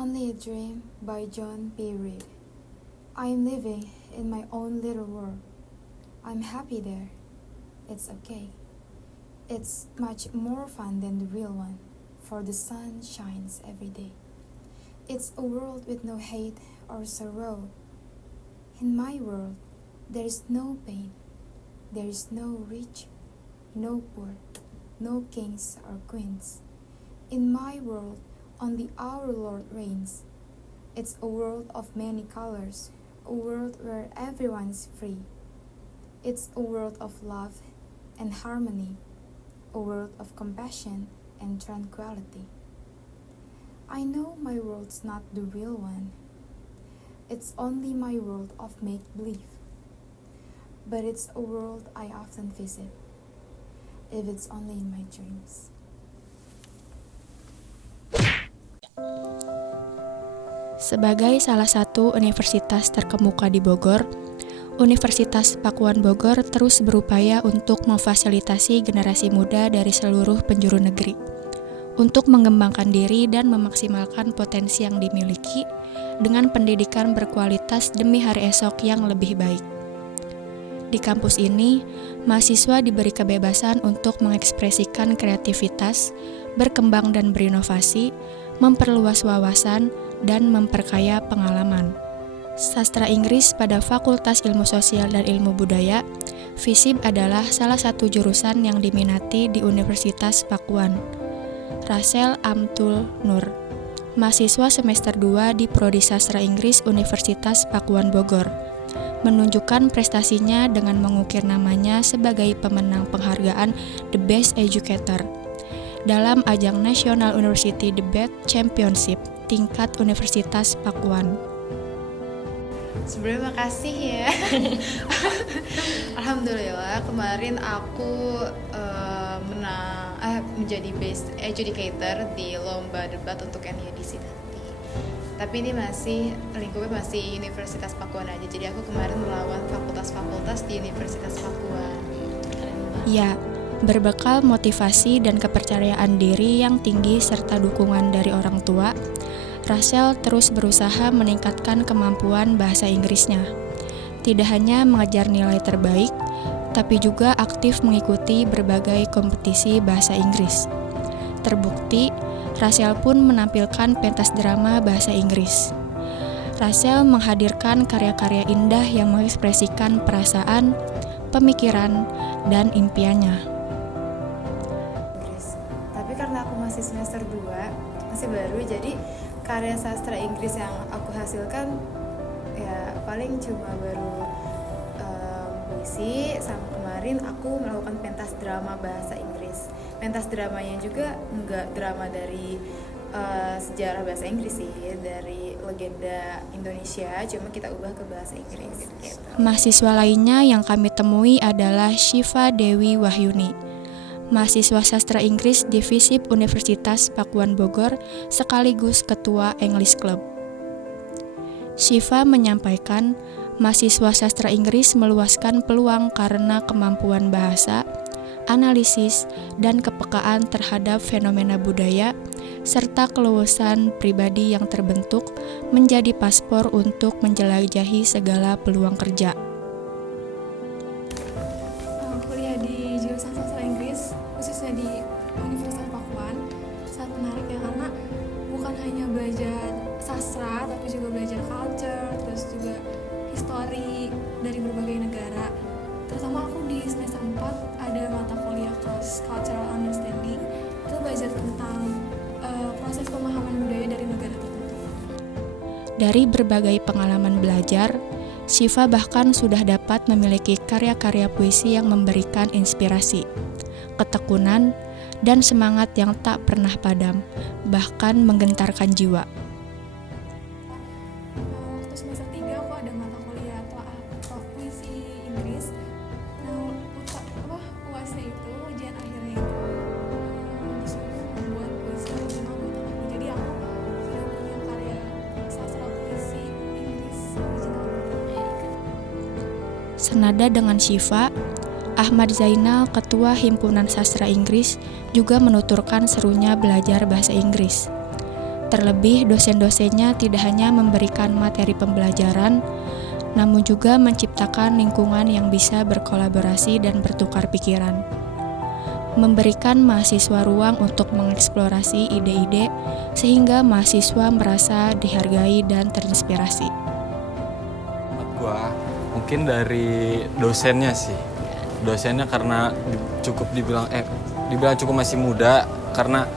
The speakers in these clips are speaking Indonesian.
Only a Dream by John B. Reed. I'm living in my own little world. I'm happy there. It's okay. It's much more fun than the real one, for the sun shines every day. It's a world with no hate or sorrow. In my world, there is no pain. There is no rich, no poor, no kings or queens. In my world, only our Lord reigns. It's a world of many colors, a world where everyone's free. It's a world of love and harmony, a world of compassion and tranquility. I know my world's not the real one. It's only my world of make-believe. But it's a world I often visit, if it's only in my dreams. Sebagai salah satu universitas terkemuka di Bogor, Universitas Pakuan Bogor terus berupaya untuk memfasilitasi generasi muda dari seluruh penjuru negeri untuk mengembangkan diri dan memaksimalkan potensi yang dimiliki dengan pendidikan berkualitas demi hari esok yang lebih baik. Di kampus ini, mahasiswa diberi kebebasan untuk mengekspresikan kreativitas, berkembang dan berinovasi, memperluas wawasan, dan memperkaya pengalaman. Sastra Inggris pada Fakultas Ilmu Sosial dan Ilmu Budaya, FISIP adalah salah satu jurusan yang diminati di Universitas Pakuan. Rachel Amtul Nur, mahasiswa semester 2 di Prodi Sastra Inggris Universitas Pakuan Bogor, menunjukkan prestasinya dengan mengukir namanya sebagai pemenang penghargaan The Best Educator dalam ajang National University Debate Championship tingkat Universitas Pakuan. Sebelumnya makasih ya. Alhamdulillah kemarin aku menjadi best educator di lomba debat untuk NIDC nanti. Tapi ini masih lingkupnya masih Universitas Pakuan aja. Jadi aku kemarin melawan fakultas-fakultas di Universitas Pakuan. Ya, berbekal motivasi dan kepercayaan diri yang tinggi serta dukungan dari orang tua, Rachel terus berusaha meningkatkan kemampuan bahasa Inggrisnya. Tidak hanya mengejar nilai terbaik, tapi juga aktif mengikuti berbagai kompetisi bahasa Inggris. Terbukti, Rachel pun menampilkan pentas drama bahasa Inggris. Rachel menghadirkan karya-karya indah yang mengekspresikan perasaan, pemikiran, dan impiannya. Tapi karena aku masih semester 2, masih baru, jadi karya sastra Inggris yang aku hasilkan ya paling cuma baru puisi, sama kemarin aku melakukan pentas drama bahasa Inggris. Pentas dramanya juga enggak drama dari sejarah bahasa Inggris sih, dari legenda Indonesia, cuma kita ubah ke bahasa Inggris gitu. Mahasiswa lainnya yang kami temui adalah Syifa Dewi Wahyuni, mahasiswa sastra Inggris di FISIP Universitas Pakuan Bogor sekaligus ketua English Club. Syifa menyampaikan, mahasiswa sastra Inggris meluaskan peluang karena kemampuan bahasa, analisis, dan kepekaan terhadap fenomena budaya, serta keluasan pribadi yang terbentuk menjadi paspor untuk menjelajahi segala peluang kerja. Kuliah di jurusan sastra Inggris, khususnya di Universitas Pakuan, sangat menarik ya, karena bukan hanya belajar sastra, tapi juga belajar culture, terus juga history dari berbagai negara. Terutama aku di semester 4 ada mata kuliah Cultural Understanding, itu belajar tentang proses pemahaman budaya dari negara tertentu. Dari berbagai pengalaman belajar, Syifa bahkan sudah dapat memiliki karya-karya puisi yang memberikan inspirasi, ketekunan, dan semangat yang tak pernah padam, bahkan menggentarkan jiwa. Waktu semester 3 aku ada mata kuliah puisi Inggris. Nah, UASnya itu, ujian akhirnya itu disuruh membuat puisi original buatan aku. Jadi aku sudah punya karya sastra puisi Inggris original. Senada dengan Syifa, Ahmad Zainal, Ketua Himpunan Sastra Inggris, juga menuturkan serunya belajar bahasa Inggris. Terlebih, dosen-dosennya tidak hanya memberikan materi pembelajaran, namun juga menciptakan lingkungan yang bisa berkolaborasi dan bertukar pikiran. Memberikan mahasiswa ruang untuk mengeksplorasi ide-ide sehingga mahasiswa merasa dihargai dan terinspirasi. Menurut gua mungkin dari dosennya sih. Dosennya karena dibilang cukup masih muda, karena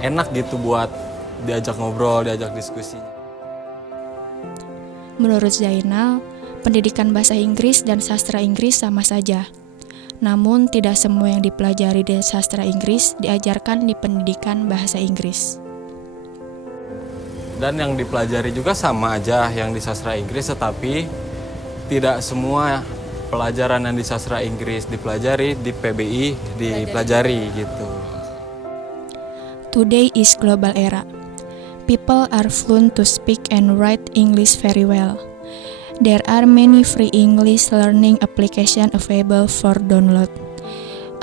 enak gitu buat diajak ngobrol, diajak diskusi. Menurut Zainal, pendidikan bahasa Inggris dan sastra Inggris sama saja. Namun, tidak semua yang dipelajari di sastra Inggris diajarkan di pendidikan bahasa Inggris. Dan yang dipelajari juga sama aja yang di sastra Inggris, tetapi tidak semua pelajaran yang di sastra Inggris dipelajari di PBI dipelajari gitu. Today is global era. People are fluent to speak and write English very well. There are many free English learning applications available for download,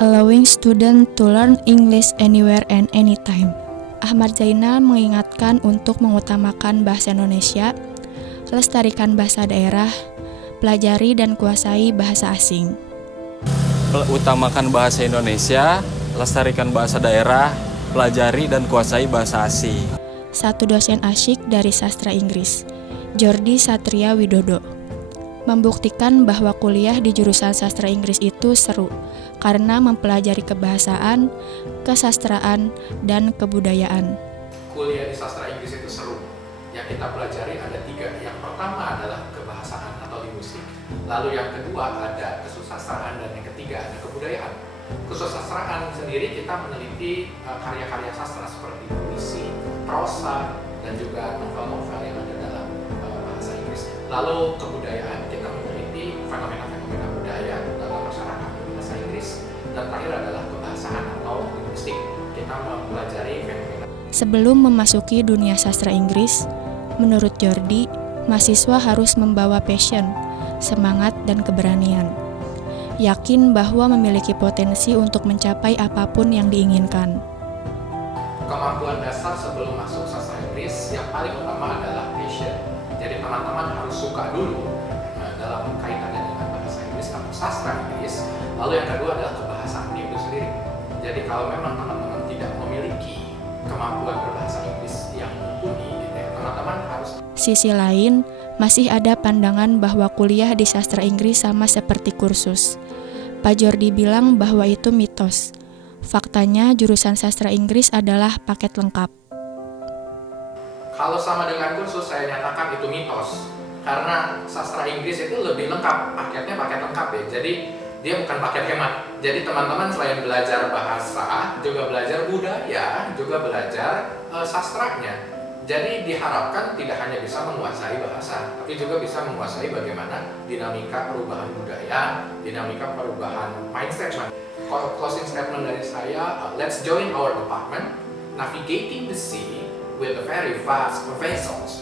allowing students to learn English anywhere and anytime. Ahmad Zainal mengingatkan untuk mengutamakan bahasa Indonesia, lestarikan bahasa daerah, pelajari dan kuasai bahasa asing. Utamakan bahasa Indonesia, lestarikan bahasa daerah, pelajari dan kuasai bahasa asing. Satu dosen asyik dari sastra Inggris, Jordi Satria Widodo, membuktikan bahwa kuliah di jurusan sastra Inggris itu seru karena mempelajari kebahasaan, kesastraan, dan kebudayaan. Kuliah di sastra Inggris itu seru. Yang kita pelajari ada 3. Yang pertama adalah kebahasaan atau linguistik. Lalu yang kedua ada kesusastraan dan yang ketiga ada kebudayaan. Kesusastraan sendiri kita meneliti karya-karya sastra seperti puisi, prosa, dan juga novel-novel yang ada dalam bahasa Inggris. Lalu kebudayaan kita meneliti fenomena-fenomena budaya dalam masyarakat bahasa Inggris. Dan terakhir adalah kebahasaan atau linguistik. Kita mempelajari fenomena. Sebelum memasuki dunia sastra Inggris, menurut Jordi, mahasiswa harus membawa passion, semangat, dan keberanian. Yakin bahwa memiliki potensi untuk mencapai apapun yang diinginkan. Kemampuan dasar sebelum masuk sastra Inggris yang paling utama adalah passion. Jadi teman-teman harus suka dulu dalam kaitannya dengan bahasa Inggris atau sastra Inggris. Lalu yang kedua adalah kebahasaannya itu sendiri. Jadi kalau memang teman-teman tidak memiliki kemampuan berbahasa Inggris yang mumpuni, gitu ya, teman-teman harus. Sisi lain, masih ada pandangan bahwa kuliah di sastra Inggris sama seperti kursus. Pak Jordi bilang bahwa itu mitos. Faktanya, jurusan sastra Inggris adalah paket lengkap. Kalau sama dengan kursus, saya nyatakan itu mitos. Karena sastra Inggris itu lebih lengkap, paketnya paket lengkap ya. Jadi dia bukan paket hemat. Jadi teman-teman selain belajar bahasa, juga belajar budaya, juga belajar sastranya. Jadi diharapkan tidak hanya bisa menguasai bahasa, tapi juga bisa menguasai bagaimana dinamika perubahan budaya, dinamika perubahan mindset. Closing statement dari saya, let's join our department. Navigating the sea with a very vast vessels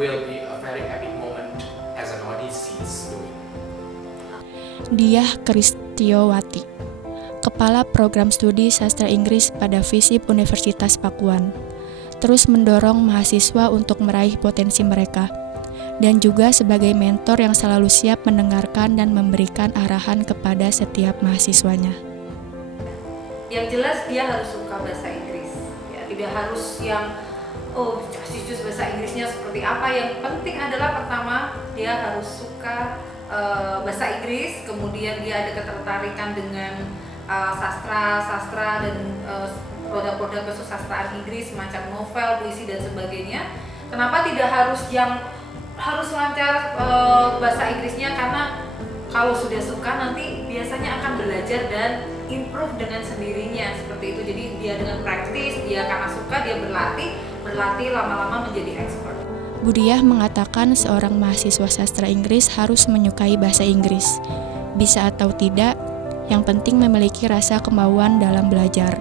will be a very epic moment as an Odysseus doing. Diah Kristiowati, Kepala Program Studi Sastra Inggris pada FISIP Universitas Pakuan, terus mendorong mahasiswa untuk meraih potensi mereka, dan juga sebagai mentor yang selalu siap mendengarkan dan memberikan arahan kepada setiap mahasiswanya. Yang jelas dia harus suka bahasa Inggris, ya, tidak harus yang jus bahasa Inggrisnya seperti apa. Yang penting adalah pertama dia harus suka bahasa Inggris, kemudian dia ada ketertarikan dengan sastra dan produk-produk kesusastraan Inggris semacam novel, puisi dan sebagainya. Kenapa tidak harus yang harus lancar bahasa Inggrisnya? Karena kalau sudah suka nanti biasanya akan belajar dan improve dengan sendirinya seperti itu. Jadi dia dengan praktis, dia karena suka dia berlatih lama-lama menjadi expert. Budiah mengatakan seorang mahasiswa sastra Inggris harus menyukai bahasa Inggris. Bisa atau tidak, yang penting memiliki rasa kemauan dalam belajar.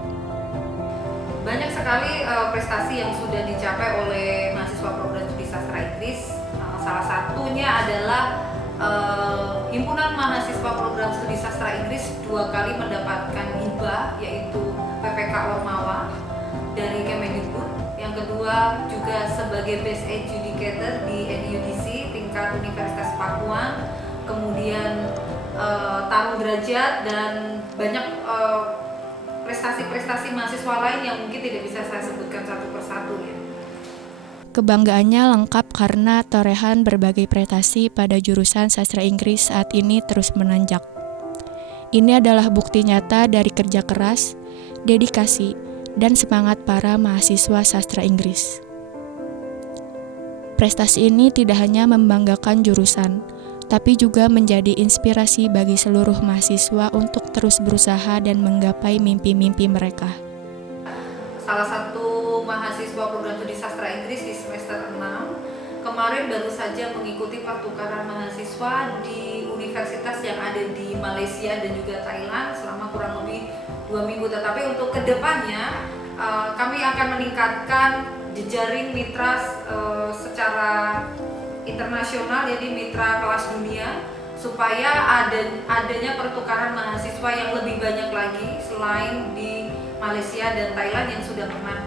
Banyak sekali prestasi yang sudah dicapai oleh mahasiswa program studi sastra Inggris. Salah satunya adalah Himpunan Mahasiswa Program Studi Sastra Inggris 2 kali mendapatkan hibah, yaitu PPK Ormawa dari Kemendikbud. Yang kedua mahasiswa juga sebagai best adjudicator di NUDC tingkat Universitas Pakuan, kemudian tarung derajat dan banyak prestasi-prestasi mahasiswa lain yang mungkin tidak bisa saya sebutkan satu persatu ya. Kebanggaannya lengkap karena torehan berbagai prestasi pada jurusan sastra Inggris saat ini terus menanjak. Ini adalah bukti nyata dari kerja keras, dedikasi, dan semangat para mahasiswa sastra Inggris. Prestasi ini tidak hanya membanggakan jurusan, tapi juga menjadi inspirasi bagi seluruh mahasiswa untuk terus berusaha dan menggapai mimpi-mimpi mereka. Salah satu mahasiswa program studi sastra Inggris di semester 6 kemarin baru saja mengikuti pertukaran mahasiswa di universitas yang ada di Malaysia dan juga Thailand selama kurang lebih 2 minggu. Tetapi untuk kedepannya kami akan meningkatkan jejaring mitra secara internasional, jadi mitra kelas dunia, supaya adanya pertukaran mahasiswa yang lebih banyak lagi selain di Malaysia dan Thailand yang sudah pernah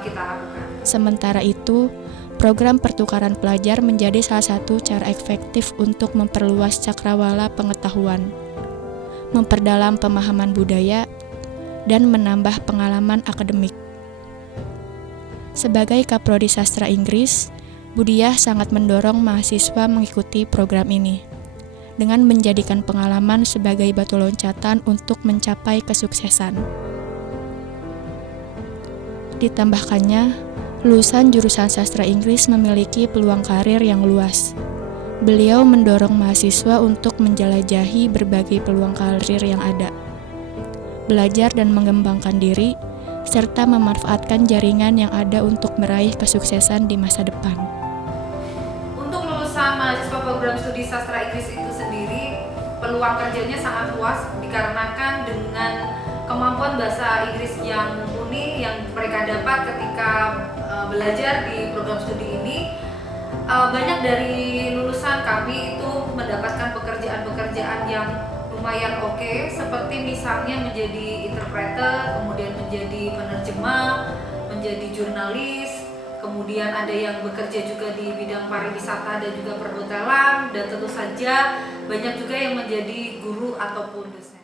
kita lakukan. Sementara itu, program pertukaran pelajar menjadi salah satu cara efektif untuk memperluas cakrawala pengetahuan, memperdalam pemahaman budaya, dan menambah pengalaman akademik. Sebagai Kaprodi Sastra Inggris, Budiah sangat mendorong mahasiswa mengikuti program ini, dengan menjadikan pengalaman sebagai batu loncatan untuk mencapai kesuksesan. Ditambahkannya, lulusan jurusan sastra Inggris memiliki peluang karir yang luas. Beliau mendorong mahasiswa untuk menjelajahi berbagai peluang karir yang ada, belajar dan mengembangkan diri, serta memanfaatkan jaringan yang ada untuk meraih kesuksesan di masa depan. Untuk lulusan mahasiswa program studi sastra Inggris itu sendiri, peluang kerjanya sangat luas dikarenakan dengan kemampuan bahasa Inggris yang mumpuni yang mereka dapat ketika belajar di program studi ini. Banyak dari lulusan kami itu mendapatkan pekerjaan-pekerjaan yang lumayan oke, seperti misalnya menjadi interpreter, kemudian menjadi penerjemah, menjadi jurnalis, kemudian ada yang bekerja juga di bidang pariwisata dan juga perhotelan, dan tentu saja banyak juga yang menjadi guru ataupun dosen.